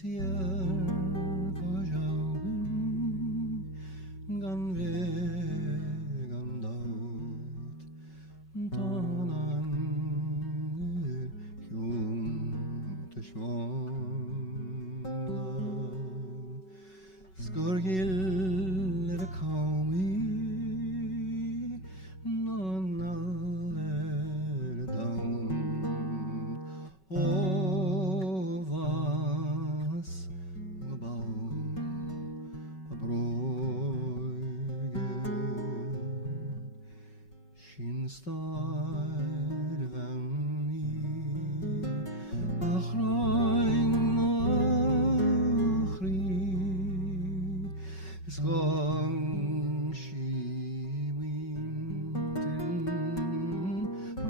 sier verjouwen gan weg an dood dan an jung te schwan skorgil er kami non aller down oh was gebaut a broige shin star van ni achrein achri is gong shi winten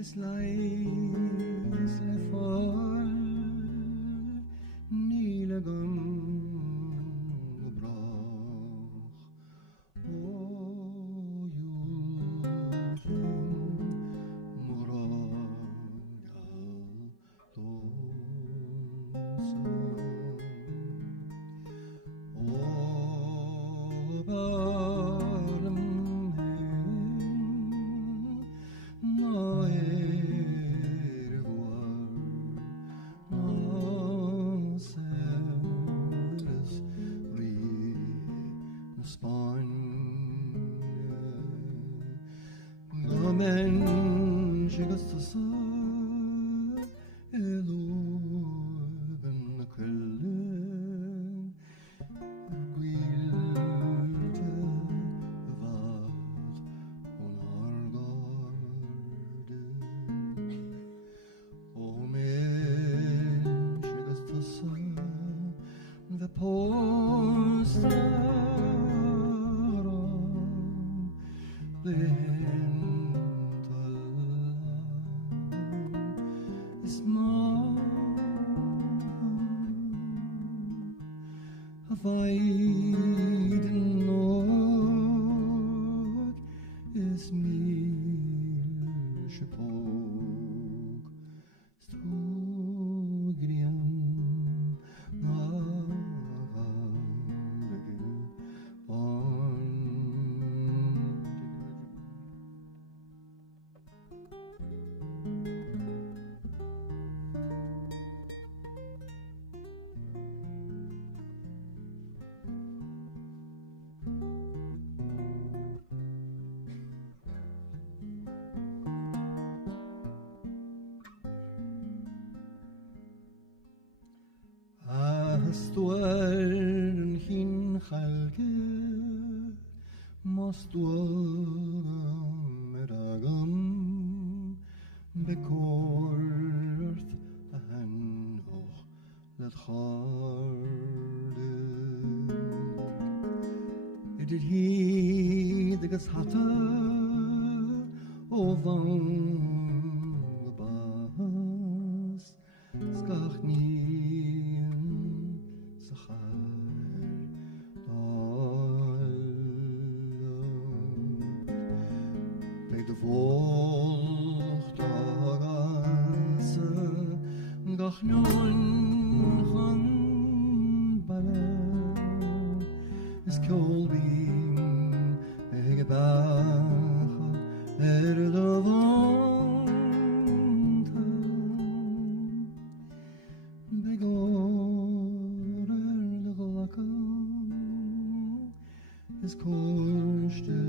es leis le fall nile gon gebrach o julfen moragal donsen o barm no ervoir no seres ri na Spanje no mensch gestasa eloben na quelle guilte vad hon argarde o mensch gestasa the postara is a weiden Nord is milsche Pog Strugrian Navarage Hast du ein Hinchalge, musst du meragam bekort han och let harde. Did he the gas hatta ovan bas skach nien sachar bei de volgt ganze gach non van bala is kolbin egebach de vanta begor de glaka is korste